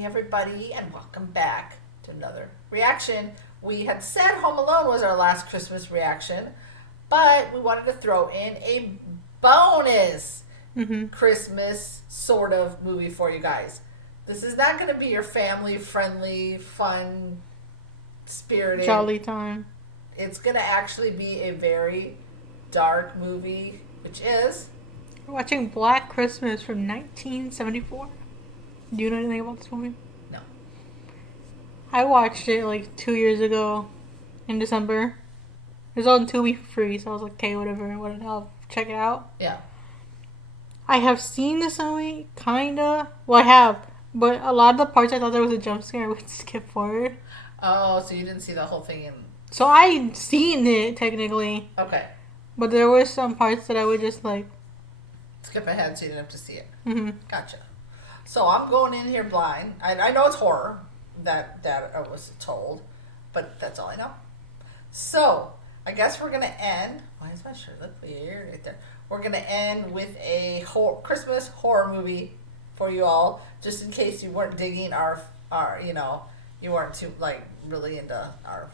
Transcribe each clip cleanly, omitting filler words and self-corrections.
Hey everybody, and welcome back to another reaction. We had said Home Alone was our last Christmas reaction, but we wanted to throw in a bonus Christmas sort of movie for you guys. This is not going to be your family friendly, fun, spirited, jolly time. It's going to actually be a very dark movie, which is We're watching Black Christmas from 1974. Do you know anything about this movie? no. I watched it like 2 years ago in December. It was on Tubi for free, so I was like, okay, whatever, I'll check it out. Yeah. I have seen this movie, kinda. Well, I have, but a lot of the parts I thought there was a jump scare, I would skip forward. Oh, so you didn't see the whole thing in. So I'd seen it, technically, Okay. but there were some parts that I would just like... Skip ahead so you didn't have to see it. Mm-hmm. Gotcha. So I'm going in here blind. I know it's horror that I was told, but that's all I know. So I guess we're gonna end. Why does my shirt look weird right there? We're gonna end with a Christmas horror movie for you all, just in case you weren't digging our you weren't too like really into our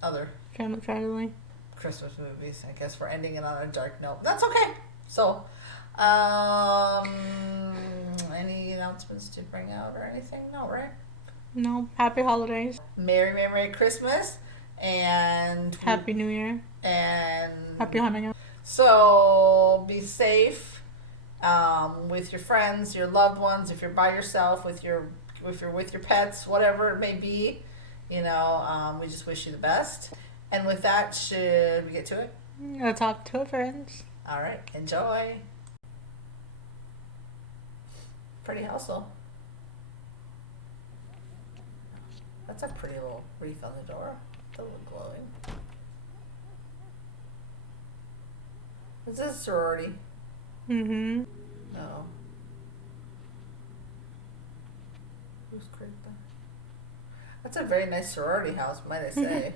other Family. Christmas movies. I guess we're ending it on a dark note. That's okay. So, any announcements to bring out or anything? No, right? No. Happy holidays. Merry Christmas and Happy New Year. and Happy Hanukkah. so be safe with your friends, your loved ones. If you're by yourself, if you're with your pets, whatever it may be, we just wish you the best. And with that, should we get to it? I'll talk to friends. All right, enjoy. Pretty household. That's a pretty little wreath on the door. It's a little glowing. Is this a sorority? Mm-hmm. No. Who's creeping? That's a very nice sorority house, might I say.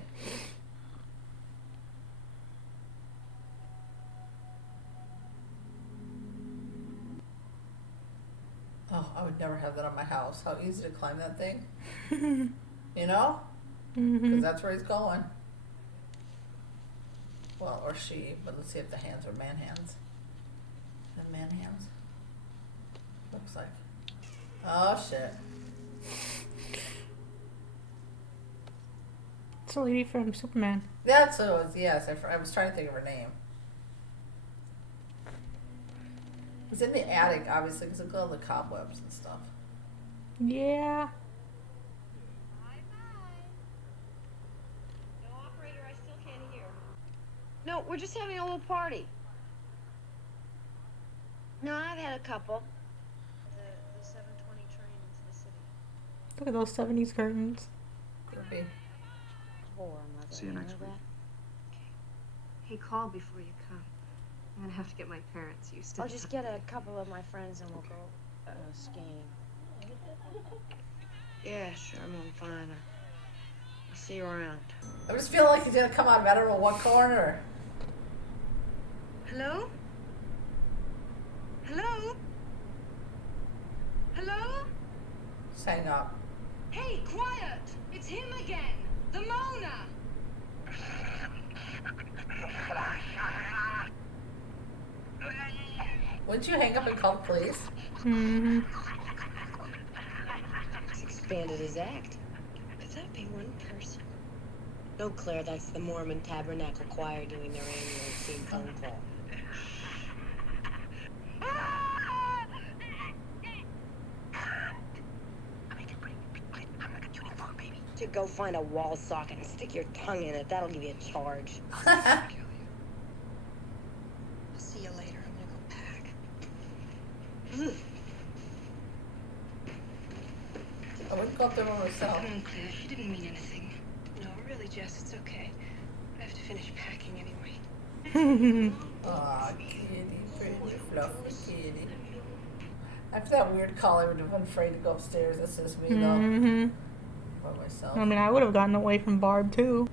Oh, I would never have that on my house. How easy to climb that thing. You know? Because that's where he's going. Well, or she, but let's see if the hands are man hands. The man hands? Looks like. Oh, shit. It's a lady from Superman. That's what it was, yes. I was trying to think of her name. It's in the attic, obviously, because look at all the cobwebs and stuff. Yeah. No, operator, I still can't hear. No, we're just having a little party. No, I've had a couple. The 7:20 train into the city. Look at those 70s curtains. Creepy. Poor mother. See you next week. Okay. Hey, call before you come. I'm gonna have to get my parents used to I'll just get a couple of my friends and we'll go skiing. Yeah, sure, I'm fine. I'll see you around. I just feel like he's going to come out of I don't know what corner. Hello? Hello? Hello? Just hang up. Hey, quiet! It's him again! The Mona! Wouldn't you hang up and call the police? Mm-hmm. He's expanded his act. Could that be one person? No, Claire, that's the Mormon Tabernacle Choir doing their annual theme phone call. To go find a wall socket and stick your tongue in it. That'll give you a charge. I'll see you later. I'm gonna go pack. I wouldn't go up there by myself. Come on, Claire. She didn't mean anything. No, really, Jess, it's okay. I have to finish packing anyway. Aw, kitty, pretty, fluffy kitty. After that weird call, I would have been afraid to go upstairs. That's just me, though. Mm-hmm. By myself. I mean, I would have gotten away from Barb, too.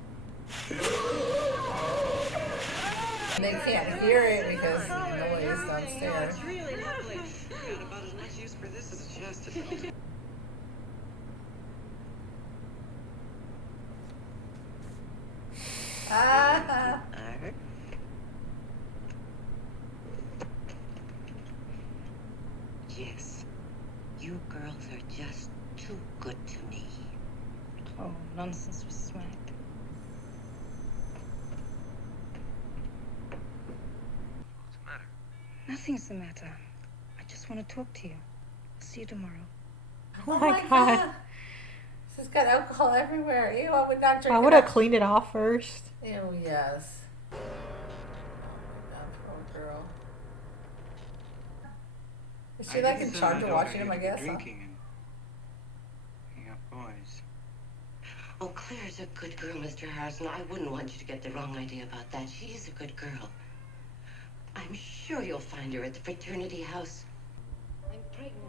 They can't hear it because the noise downstairs. It's really lovely. Got about as much use for this as a chest. just too good to me. Oh, nonsense was smacked. What's the matter? Nothing's the matter. I just want to talk to you. I'll see you tomorrow. Oh my god. This has got alcohol everywhere. Ew, I would not drink I it would have up. cleaned it off first. Ew, yes. Oh my god, poor girl. Is she like in charge of watching him, I guess? Huh? Drinking and picking up boys. Oh, Claire's a good girl, Mr. Harrison. I wouldn't want you to get the wrong idea about that. She is a good girl. I'm sure you'll find her at the fraternity house. I'm pregnant.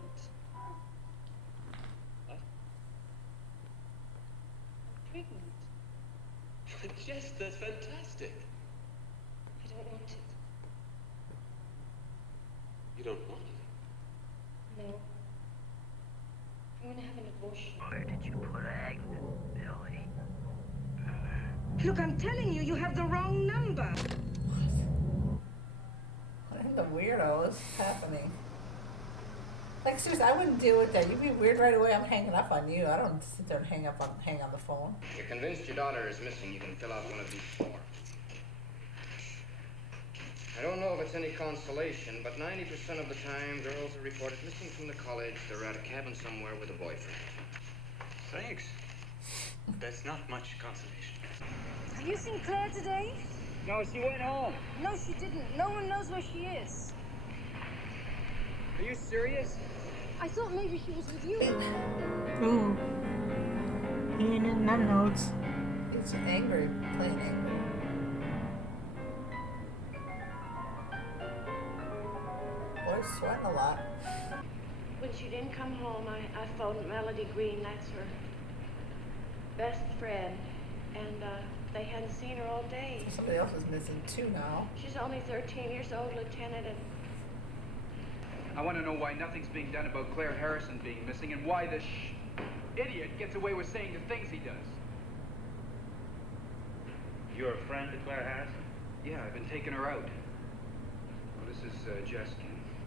What? I'm pregnant. Jess, that's fantastic. I don't want it. You don't want it? No. I'm gonna have an abortion. Where did you put eggs, Billy? Look, I'm telling you, you have the wrong number. What in the weirdo is happening? Like, seriously, I wouldn't deal with that. You'd be weird right away. I'm hanging up on you. I don't sit there and hang on the phone. If you're convinced your daughter is missing, you can fill out one of these forms. I don't know if it's any consolation, but 90% of the time, girls are reported missing from the college. They're at a cabin somewhere with a boyfriend. Thanks. That's not much consolation. Have you seen Claire today? No, she went home. No, she didn't. No one knows where she is. Are you serious? I thought maybe she was with you. Ooh. He ain't in them notes. He's angry, plain angry. Boy's sweating a lot. When she didn't come home, I phoned Melody Green, that's her best friend, and they hadn't seen her all day. Somebody else is missing too now. She's only 13 years old, Lieutenant, and I want to know why nothing's being done about Claire Harrison being missing and why this idiot gets away with saying the things he does. You're a friend to Claire Harrison? Yeah, I've been taking her out. Well, this is Jess.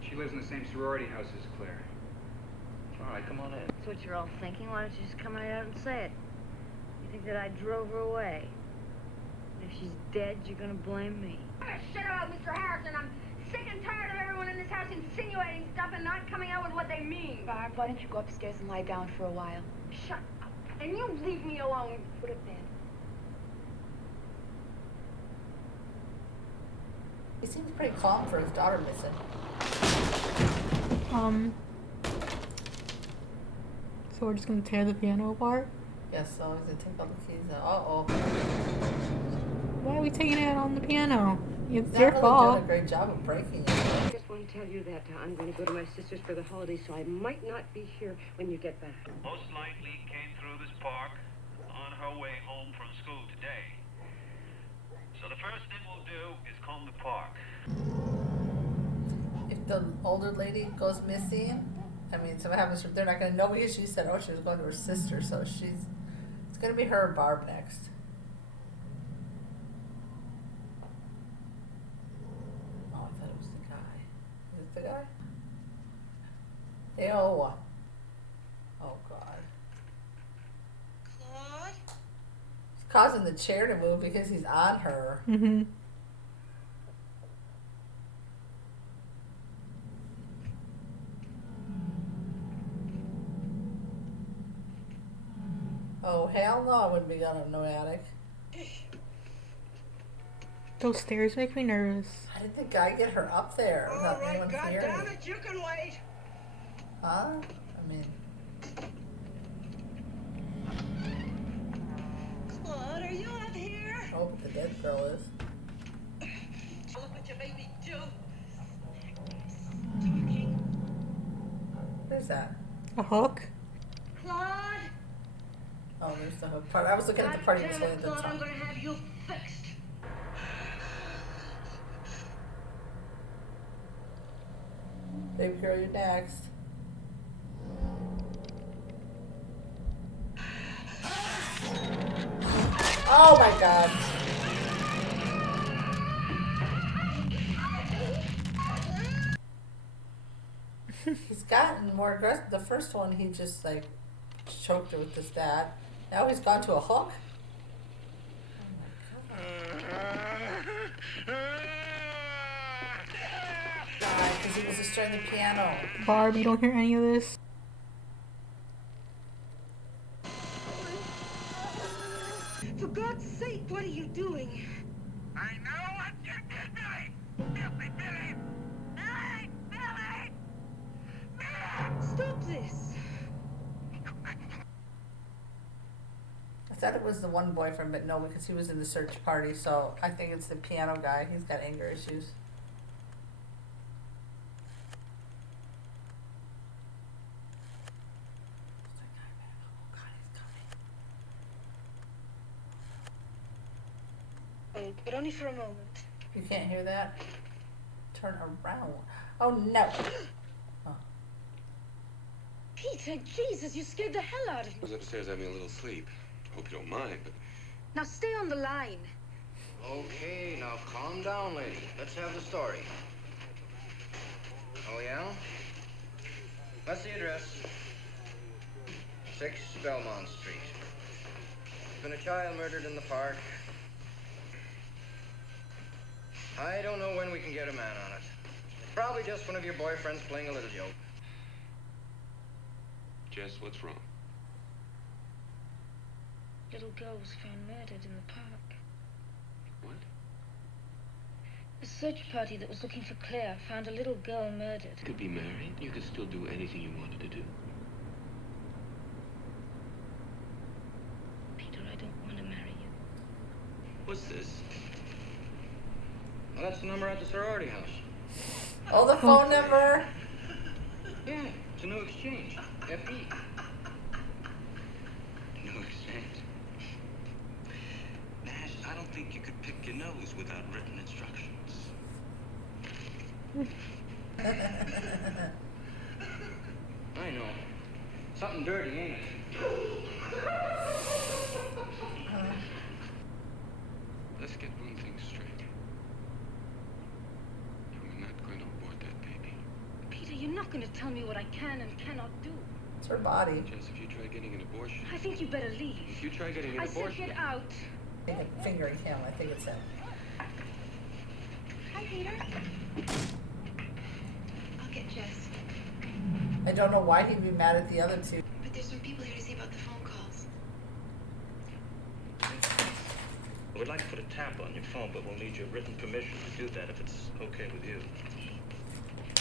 She lives in the same sorority house as Claire. All right, come on in. that's what you're all thinking. Why don't you just come right out and say it? You think that I drove her away? And if she's dead, you're gonna blame me. Shut up, Mr. Harrison. I'm sick and tired of everyone in this house insinuating stuff and not coming out with what they mean. Barb, why don't you go upstairs and lie down for a while? Shut up. And you leave me alone. Go to bed. He seems pretty calm for his daughter missing. So we're just gonna tear the piano apart? Yes, so he's gonna take all the keys out. Uh-oh. Why are we taking it out on the piano? It's He's your not really fault. doing a great job of breaking it. I just want to tell you that I'm going to go to my sister's for the holidays, so I might not be here when you get back. Most likely came through this park on her way home from school today. So the first thing we'll do is comb the park. If the older lady goes missing, I mean, so what happens? They're not gonna know because she said, oh, she was going to her sister, so it's gonna be her or Barb next. Oh, I thought it was the guy. Is it the guy? Ew. Oh God. Claude? He's causing the chair to move because he's on her. Mm-hmm. Oh hell no, I wouldn't be going up no attic. Those stairs make me nervous. How did the guy get her up there without anyone hearing? you can wait. Huh? I mean, Claude, are you up here? I hope the dead girl is. Look what you made me do. Where's that? A hook? Claude? Oh, there's the hook part. I was looking at the part he was God damn holding it, the Claude, I'm tongue. gonna have you fixed. Baby girl, you're next. Oh my God. He's gotten more aggressive. The first one, he just like choked her with his dad. Now he's gone to a hook. Because he was destroying the piano. Barb, you don't hear any of this? For God's sake, what are you doing? I know what you did, Billy! Filthy Billy! Billy! Billy! Stop this! I thought it was the one boyfriend, but no, because he was in the search party, so I think it's the piano guy. He's got anger issues. Oh, but only for a moment. You can't hear that? Turn around. Oh no! Oh. Peter, Jesus, you scared the hell out of I was me. upstairs having a little sleep. Hope you don't mind, but Now stay on the line. Okay, now calm down, lady. Let's have the story. Oh, yeah? What's the address? 6 Belmont Street. There's been a child murdered in the park. I don't know when we can get a man on it. Probably just one of your boyfriends playing a little joke. Jess, what's wrong? Little girl was found murdered in the park. What? A search party that was looking for Claire found a little girl murdered. You could be married. You could still do anything you wanted to do. Peter, I don't want to marry you. What's this? Well, that's the number at the sorority house. Oh, the phone number! Yeah, it's a new exchange. FE. No exchange. Nash, I don't think you could pick your nose without written instructions. I know. Something dirty, ain't it? Let's get one thing straight. We're not going to abort that baby. Peter, you're not going to tell me what I can and cannot do. It's her body. Jess, if you try getting an abortion... I think you better leave. If you try getting an I said abortion... get out. I think I'm fingering him. I think it's him. Hi, Peter. I'll get Jess. I don't know why he'd be mad at the other two. But there's some people here to see about the phone calls. We'd like to put a tap on your phone, but we'll need your written permission to do that if it's okay with you.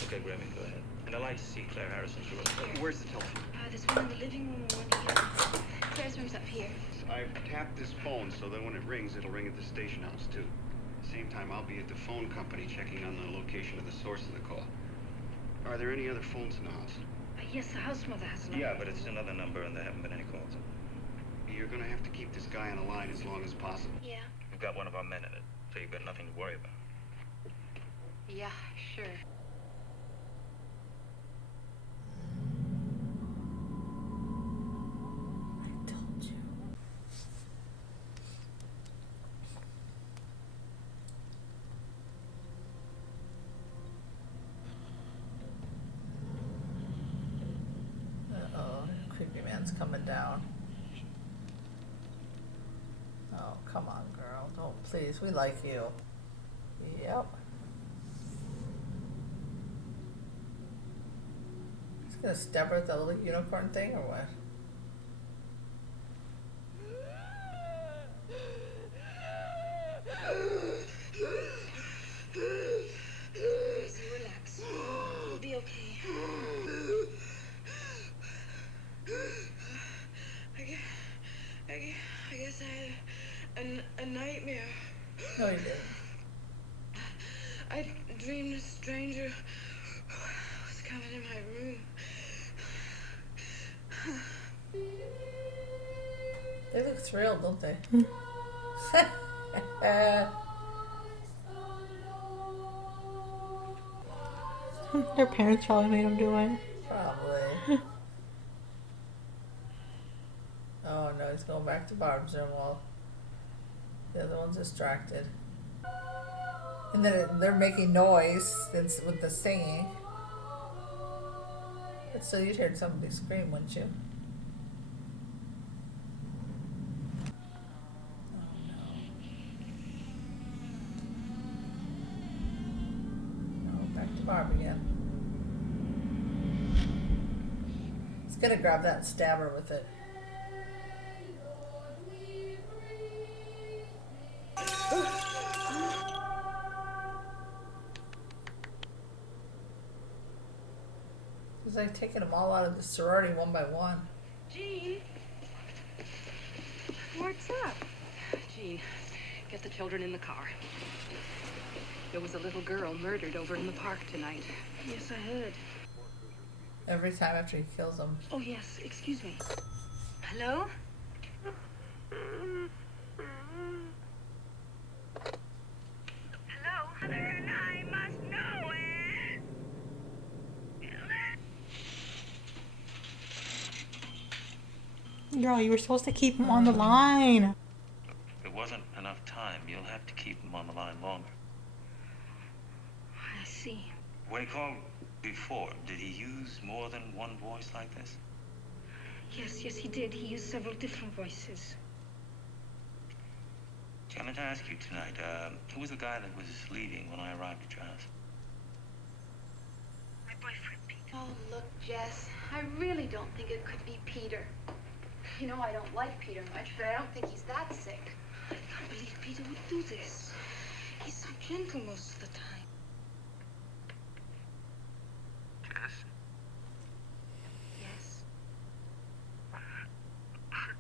Okay, Grammy, go ahead. And I'd like to see Claire Harrison's room. Where's the telephone? There's one in the living room and one here. Claire's room's up here. I've tapped this phone so that when it rings, it'll ring at the station house, too. At the same time, I'll be at the phone company checking on the location of the source of the call. Are there any other phones in the house? Yes, the house mother has a number. Yeah, but it's another number and there haven't been any calls. You're gonna have to keep this guy on the line as long as possible. Yeah. We've got one of our men in it, so you've got nothing to worry about. Yeah, sure. I told you. Uh-oh, creepy man's coming down. Oh, come on, girl. Don't, please. We like you. Yep. He's gonna stab her with that little unicorn thing or what? Easy, relax. You'll be okay. I guess I had a nightmare. No, you didn't. I dreamed a stranger was coming in my room. They look thrilled, don't they? Their parents probably made them do it. Probably. Oh no, he's going back to Barb's room while the other one's distracted. And then they're making noise with the singing. But still, you'd hear somebody scream, wouldn't you? Back to Barb again. He's gonna grab that and stab her with it. He's like taking them all out of the sorority one by one. Jean? What's up? Jean, get the children in the car. There was a little girl murdered over in the park tonight. Yes, I heard. Every time after he kills them. Oh, yes. Excuse me. Hello? Hello, Mother, I must know it. Girl, you were supposed to keep him on the line. If there wasn't enough time, you'll have to keep him on the line longer. I see. When he called before, did he use more than one voice like this? Yes, he did. He used several different voices. I meant to ask you tonight, who was the guy that was leaving when I arrived at your house? My boyfriend, Peter. Oh, look, Jess, I really don't think it could be Peter. You know I don't like Peter much, but I don't think he's that sick. I can't believe Peter would do this. He's so gentle most of the time. Jess? Yes.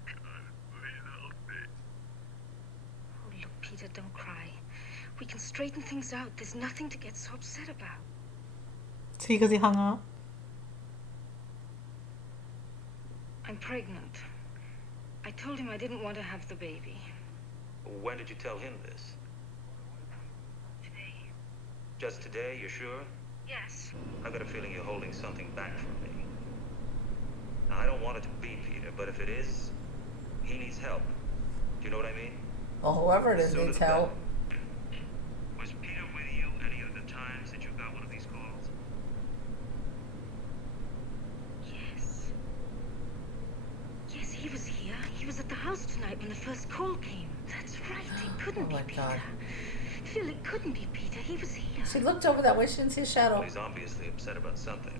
Please help me. Oh, look, Peter, don't cry. We can straighten things out. There's nothing to get so upset about. See, because he hung up. I'm pregnant. I told him I didn't want to have the baby. When did you tell him this? Today. Just today, you're sure? Yes. I've got a feeling you're holding something back from me. Now, I don't want it to be Peter, but if it is, he needs help. Do you know what I mean? Well, whoever it is Sooner needs the help. better. Was Peter with you any of the times that you got one of these calls? Yes. Yes, he was here. He was at the house tonight when the first call came. That's right. It couldn't Oh my be God. Peter. Phil, it couldn't be Peter. He was here. She looked over that way, she didn't see a shadow. Well, he's obviously upset about something.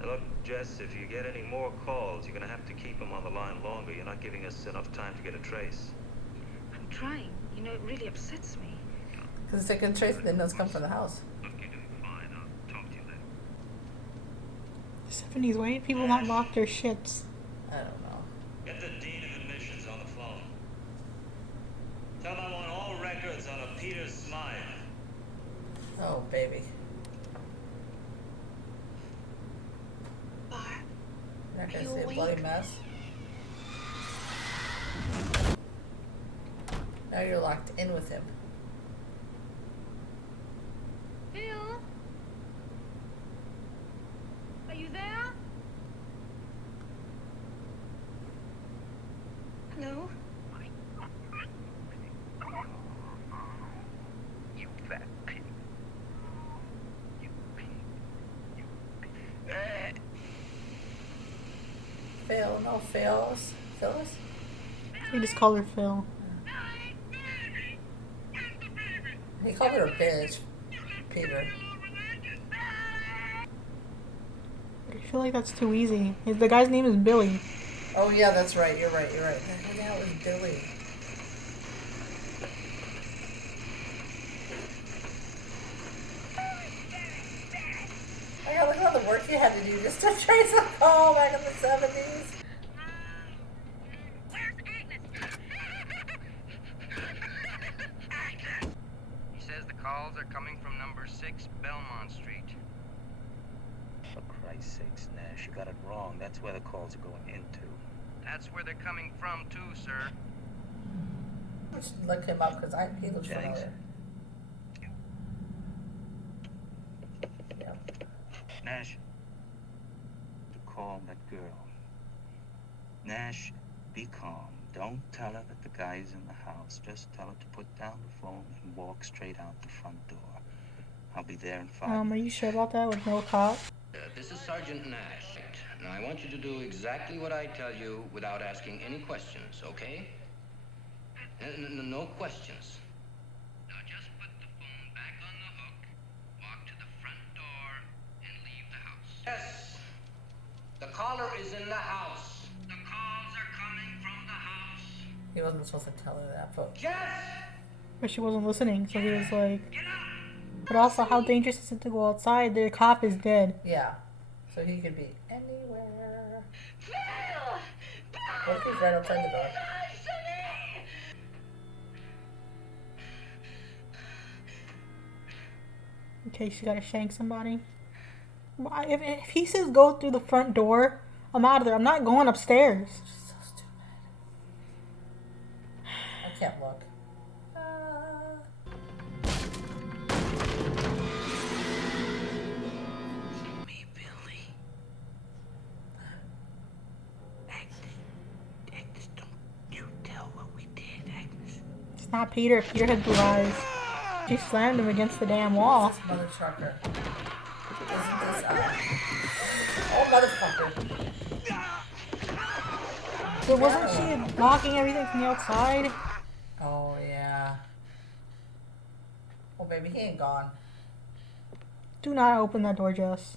Now look, Jess, if you get any more calls, you're going to have to keep him on the line longer. You're not giving us enough time to get a trace. I'm trying. You know, it really upsets me. Because they can trace it, they know it's come from the house. Look, you're doing fine. I'll talk to you later. 70s, why did people not lock their ships? I don't know. Get the Dean of Admissions on the phone. Tell him I want all records on a Peter Smythe. Oh, baby. Barb, You're not Are going to you see a awake? bloody mess. Now you're locked in with him. Phil? Are you there? Hello? You fat pig. You pig. You pig. Phil, no Phils. Phyllis? He just called her Phil. He called her a bitch, Peter. I feel like that's too easy. The guy's name is Billy. Oh yeah, that's right. You're right. Who the hell is Billy? I gotta look at all the work you had to do just to trace a call back in the 70s. He says the calls are coming from number 6 Belmont Street. For Christ's sakes, Nash, you got it wrong. That's where the calls are going into. That's where they're coming from, too, sir. I should look him up because he looks Jennings? familiar. Yeah. Nash, to call that girl. Nash, be calm. Don't tell her that the guy's in the house. Just tell her to put down the phone and walk straight out the front door. I'll be there in 5 Are you sure about that with no cop? This is Sergeant Nash. Now, I want you to do exactly what I tell you without asking any questions, okay? No questions. Now, just put the phone back on the hook, walk to the front door, and leave the house. Yes! The caller is in the house. The calls are coming from the house. He wasn't supposed to tell her that, but... Yes! But she wasn't listening, so he was like... But also, how dangerous is it to go outside? The cop is dead. Yeah. So he could be anywhere. What if he's right outside the door? Okay, she gotta shank somebody. If he says go through the front door, I'm out of there. I'm not going upstairs. She's so stupid. I can't look. Me, Billy. Agnes, don't you tell what we did, Agnes. It's not Peter. Peter had blue eyes. She slammed him against the damn wall. This mother trucker. Isn't this oh, motherfucker. So wasn't she blocking everything from the outside? Oh, yeah. Oh, baby, he ain't gone. Do not open that door, Jess.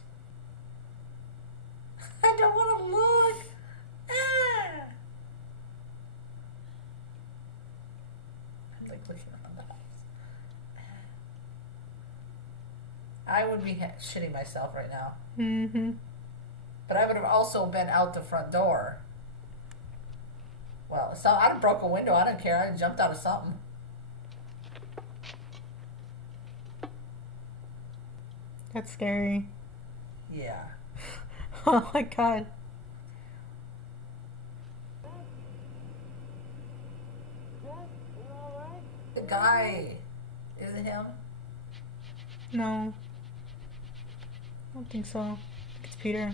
I don't want to look. Ah. I'm like looking around the house. I would be shitting myself right now. Mm-hmm. But I would have also been out the front door. Well, so I'd have broke a window. I didn't care. I jumped out of something. That's scary. Yeah. Oh my god. The guy. Is it him? No. I don't think so. I think it's Peter.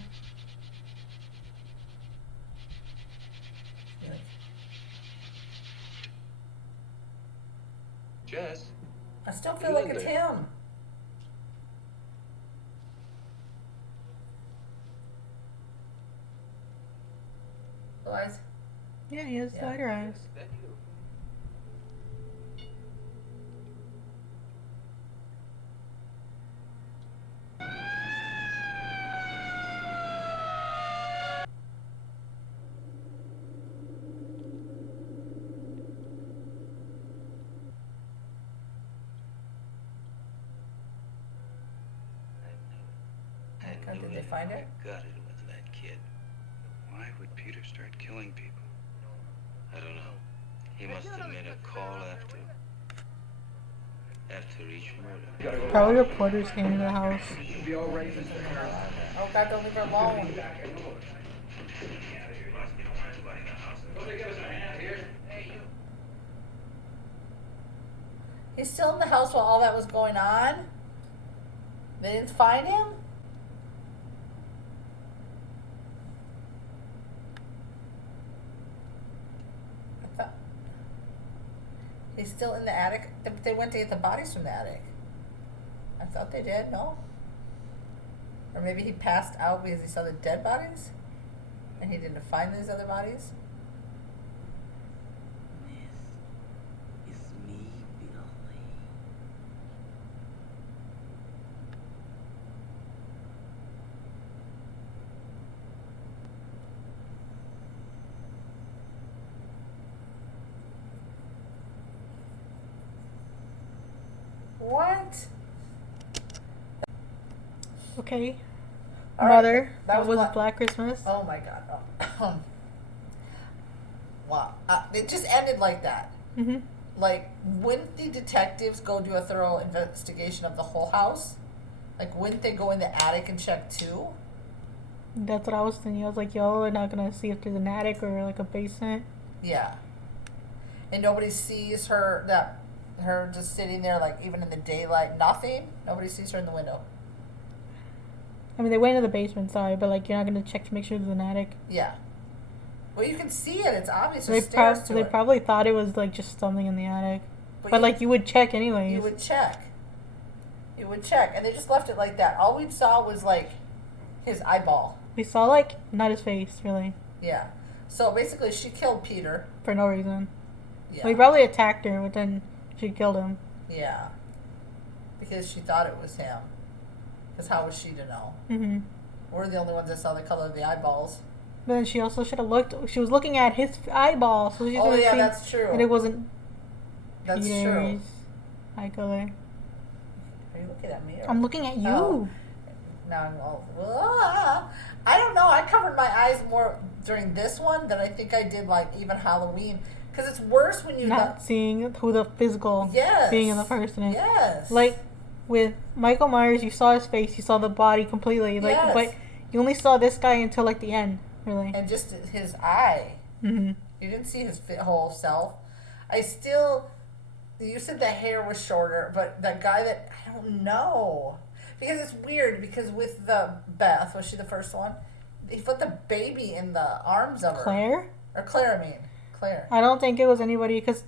Jess? I still feel like it's him. Blue eyes? Yeah, he has lighter eyes. Did they find it? God, it was that kid. Why would Peter start killing people? I don't know. He must have made a call after each murder. Probably reporters came into the house. Be all ready, Mr. Harris. Oh God, don't leave her alone. He's still in the house while all that was going on? They didn't find him? He's still in the attic. They went to get the bodies from the attic. I thought they did, no? Or maybe he passed out because he saw the dead bodies? And he didn't find these other bodies? It's me, Billy. What? Okay. All right, Mother, that what was was Black- Black Christmas? Oh my God. Oh. Wow. It just ended like that. Mm-hmm. Like, wouldn't the detectives go do a thorough investigation of the whole house? Like, wouldn't they go in the attic and check too? That's what I was thinking. I was like, yo, they're not gonna see if there's an attic or like a basement. Yeah. And nobody sees her, her just sitting there, like, even in the daylight, nothing? Nobody sees her in the window. I mean, they went into the basement, sorry, but like, you're not gonna check to make sure there's an attic. Yeah. Well, you can see it. It's obvious. They, There's stairs to they it. probably thought it was like just something in the attic. But But, you- like, you would check anyways. You would check. You would check. And they just left it like that. All we saw was, like, his eyeball. We saw, like, not his face, really. Yeah. So basically, she killed Peter. For no reason. Yeah. Well, he probably attacked her, but then she killed him. Yeah. Because she thought it was him. Because how was she to know? Mm-hmm. We're the only ones that saw the color of the eyeballs. But then she also should have looked. She was looking at his eyeball, so she Oh, should have yeah, seen that's true. that it wasn't That's Peter's true. eye color. Are you looking at me? Or? I'm looking at you. Oh. Now I'm all. I don't know. I covered my eyes more during this one than I think I did like even Halloween. Because it's worse when you not seeing who the physical Yes. being of the person is. Yes. Like with Michael Myers, you saw his face, you saw the body completely. Like, Yes. but you only saw this guy until like the end, really. And just his eye. Mm-hmm. You didn't see his whole self. I still. You said the hair was shorter, but that guy that I don't know because it's weird because with the Beth was she the first one? He put the baby in the arms of her. Claire? Or Claire, I mean Claire. I don't think it was anybody because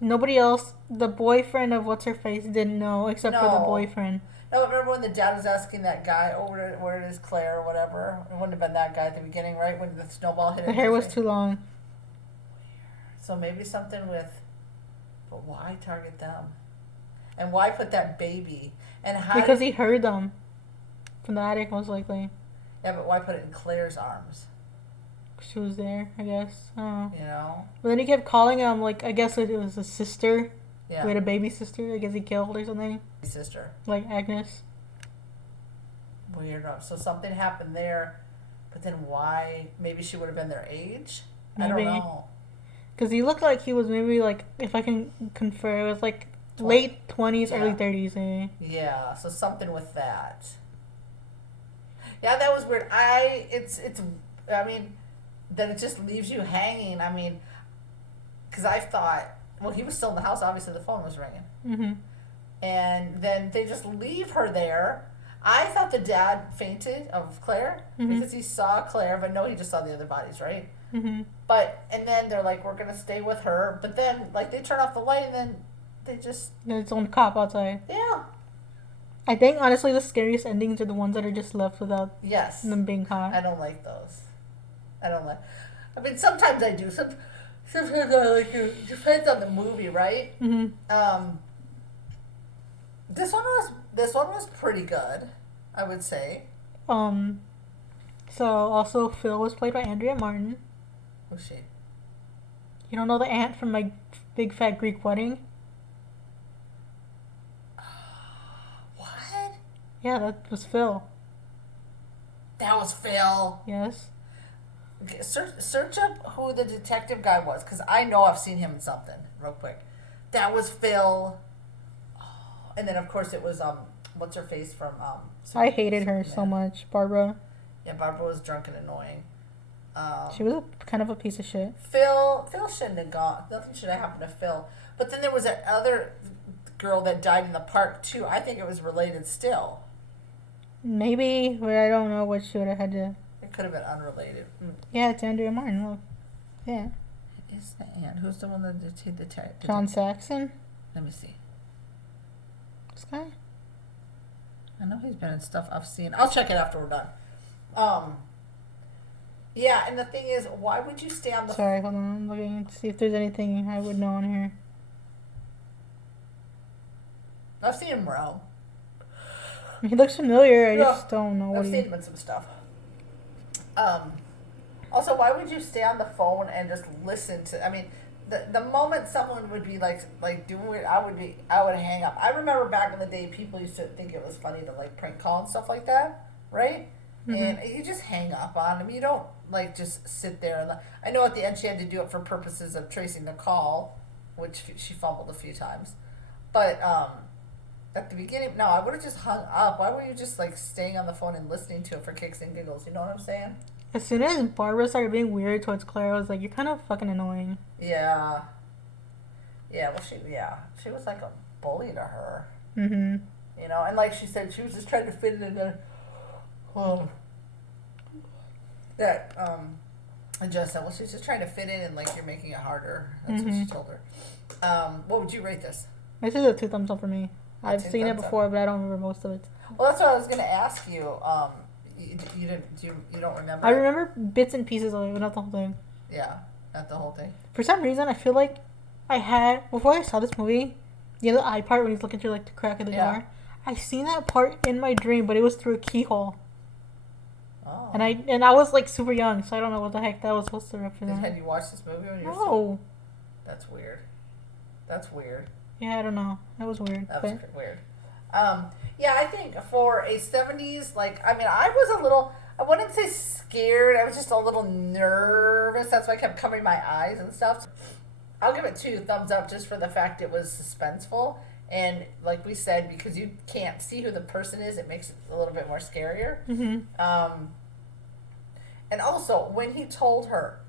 nobody else, the boyfriend of what's her face, didn't know except for the No. boyfriend. No, remember when the dad was asking that guy, "Oh, where is Claire?" or whatever. It wouldn't have been that guy at the beginning, right? When the snowball hit. The him hair in was face. too long. So maybe something with, but why target them? And why put that baby? And how? Because did, he heard them from the attic, most likely. Yeah, but why put it in Claire's arms? She was there, I guess. I don't know. You know. But then he kept calling him, like, I guess it was his sister. Yeah. Who had a baby sister, I guess he killed or something. Sister. Like Agnes. Weird. So something happened there, but then why? Maybe she would have been their age. I don't Maybe. know. Because he looked like he was maybe, like, if I can confer, it was like late 20s, Yeah. early 30s, maybe. Yeah, so something with that. Yeah, that was weird. I mean, that it just leaves you hanging. I mean, because I thought, well, he was still in the house. Obviously, the phone was ringing. Mm-hmm. And then they just leave her there. I thought the dad fainted of Claire Mhm. because he saw Claire, but no, he just saw the other bodies, right? Mm-hmm. But, and then they're like, we're going to stay with her. But then, like, they turn off the light and then they just, There's its own cop outside. yeah. I think, honestly, the scariest endings are the ones that are just left without Yes. them being caught. I don't like those. I mean, sometimes I do. Sometimes I like it. Depends on the movie, right? Mm-hmm. This one was pretty good, I would say. So, also, Phil was played by Andrea Martin. Who's she? You don't know the aunt from my Big Fat Greek Wedding? What? Yeah, that was Phil. That was Phil. Yes. Okay, search up who the detective guy was, because I know I've seen him in something, real quick. That was Phil. Oh, and then, of course, it was, what's her face from, I hated her so much, Barbara. Yeah, Barbara was drunk and annoying. She was kind of a piece of shit. Phil shouldn't have gone. Nothing should have happened to Phil. But then there was that other girl that died in the park, too. I think it was related still. Maybe, but I don't know what she would have had to... It could have been unrelated. Yeah, it's Andrea Martin. Look. Yeah. It's the aunt. Who's the one that did the John Saxon? Let me see. This guy? I know he's been in stuff I've seen. I'll check it after we're done. Yeah, and the thing is, why would you stay on the... Sorry, hold on. I'm looking to see if there's anything I would know on here. I've seen him around. He looks familiar. I Yeah. just don't know what I've he... seen him in some stuff. Also, why would you stay on the phone and just listen to... I mean, the moment someone would be like doing it, I would hang up. I remember back in the day, people used to think it was funny to like prank call and stuff like that, right? Mhm. And you just hang up on them. You don't like just sit there and... I know at the end she had to do it for purposes of tracing the call, which she fumbled a few times. But at the beginning, no, I would have just hung up. Why were you just like staying on the phone and listening to it for kicks and giggles? You know what I'm saying? As soon as Barbara started being weird towards Claire, I was like, you're kind of fucking annoying. Yeah. Yeah, well, she was like a bully to her. Mm-hmm. You know, and like she said, she was just trying to fit it in there. And Jess said, well, she's just trying to fit in and like you're making it harder. That's what she Mhm. told her. What would you rate this? This is a 2 thumbs up for me. I've 2 seen it thumbs up. before, but I don't remember most of it. Well, that's what I was going to ask you. You didn't. You don't remember? I it? remember bits and pieces of it, but not the whole thing. Yeah, not the whole thing. For some reason, I feel like I had before I saw this movie, the other eye part when he's looking through like the crack of the door. I seen that part in my dream, but it was through a keyhole. Oh. And I was like super young, so I don't know what the heck that was supposed to represent. Had you watched this movie when you were No. That's weird. That's weird. Yeah, I don't know. That was weird. That was weird. Yeah, I think for a 70s, like, I mean, I was a little, I wouldn't say scared. I was just a little nervous. That's why I kept covering my eyes and stuff. I'll give it 2 thumbs up just for the fact it was suspenseful. And like we said, because you can't see who the person is, it makes it a little bit more scarier. Mm-hmm. And also, when he told her,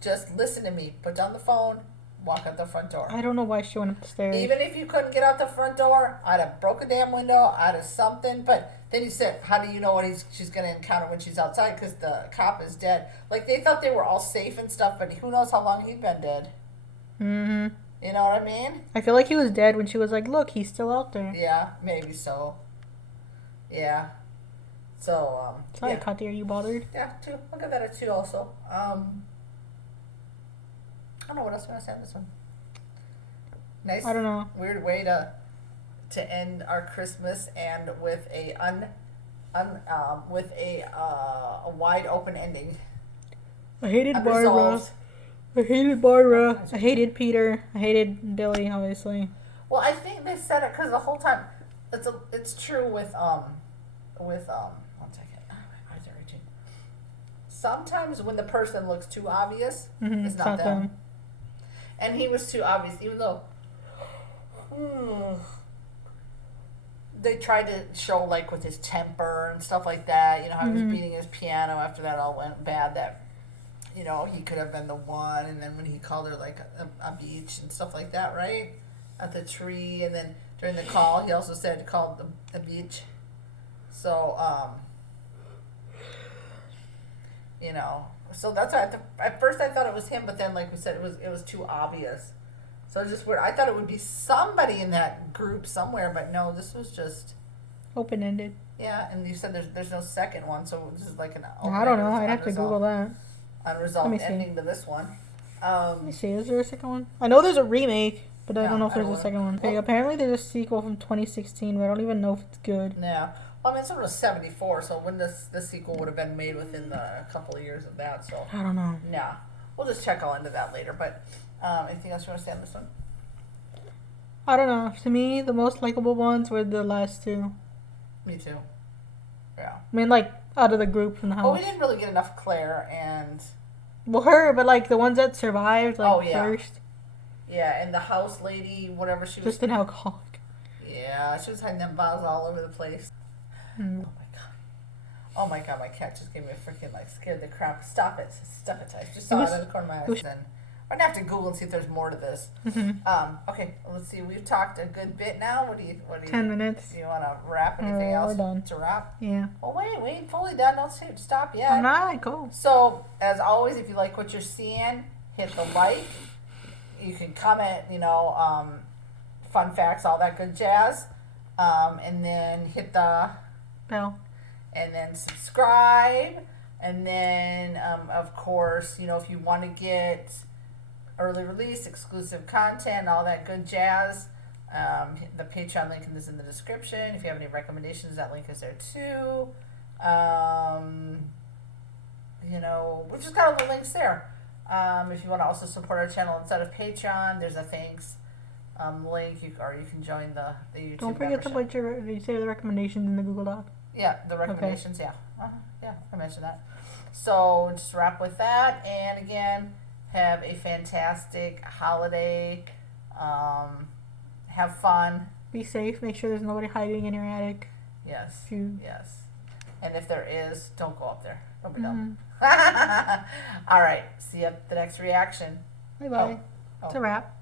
just listen to me, put down the phone, walk out the front door. I don't know why she went up the stairs. Even if you couldn't get out the front door, I'd have broke a damn window, I'd have something. But then he said, how do you know what she's going to encounter when she's outside? Because the cop is dead. Like, they thought they were all safe and stuff, but who knows how long he'd been dead. Mm-hmm. You know what I mean? I feel like he was dead when she was like, look, he's still out there. Yeah, maybe so. Yeah. So, Sorry, yeah. Katya, are you bothered? Yeah, 2. I'll give that a 2 also. I don't know what else I'm going to say on this one. Nice. I don't know. Weird way to end our Christmas and with a a wide open ending. I hated Barbara. Unresolved. I hated Barbara. I hated Peter. I hated Billy, obviously. Well, I think they said it because the whole time it's true with 1 second. Oh, my eyes are itching. Sometimes when the person looks too obvious, Mm-hmm. it's not them. And he was too obvious, even though they tried to show, like, with his temper and stuff like that, you know, how he was beating his piano after that all went bad, that, you know, he could have been the one, and then when he called her, like, a beach and stuff like that, right? At the tree, and then during the call, he also said he called the beach. So, you know, so that's why at first I thought it was him, but then, like we said, it was too obvious. So it's just weird. I thought it would be somebody in that group somewhere, but no, this was just open-ended. Yeah, and you said there's no second one, so this is like an. I don't know. I'd have to Google that. Unresolved ending to this one. Let me see. Is there a second one? I know there's a remake, but I don't know if there's a second one. Okay, apparently there's a sequel from 2016, but I don't even know if it's good. Yeah. Well, I mean, it's sort of 74, so when this sequel would have been made within a couple of years of that, so. I don't know. Yeah. We'll just check all into that later, but anything else you want to say on this one? I don't know. To me, the most likable ones were the last 2. Me too. Yeah. I mean, like, out of the group from the house. Well, we didn't really get enough Claire and... Well, her, but, like, the ones that survived, like, first. Yeah, and the house lady, whatever she was... Just an alcoholic. Yeah, she was hiding them bottles all over the place. Mm. Oh my god, my cat just gave me a freaking, like, scared the crap. Stop it. I just saw it in the corner of my eyes. Then I'm gonna have to Google and see if there's more to this. Mm-hmm. Okay, let's see. We've talked a good bit now. What do you 10 minutes. Do you want to wrap anything else we're done. to wrap? Yeah. Oh, wait, we ain't fully done. Don't stop yet. I'm not. Go. So, as always, if you like what you're seeing, hit the like. You can comment, you know, fun facts, all that good jazz. And then hit the bell. And then subscribe. And then, of course, you know, if you want to get early release, exclusive content, all that good jazz, the Patreon link is in the description. If you have any recommendations, that link is there too. You know, we've just got all the links there. If you want to also support our channel instead of Patreon, there's a thanks link, or you can join the YouTube Don't forget to put you say the recommendations in the Google Doc. Yeah, the recommendations, yeah. Yeah, I mentioned that. So, just wrap with that. And again, have a fantastic holiday. Have fun. Be safe. Make sure there's nobody hiding in your attic. Yes. Yes. And if there is, don't go up there. Don't be dumb. Mm-hmm. All right. See you at the next reaction. Bye-bye. It's a wrap.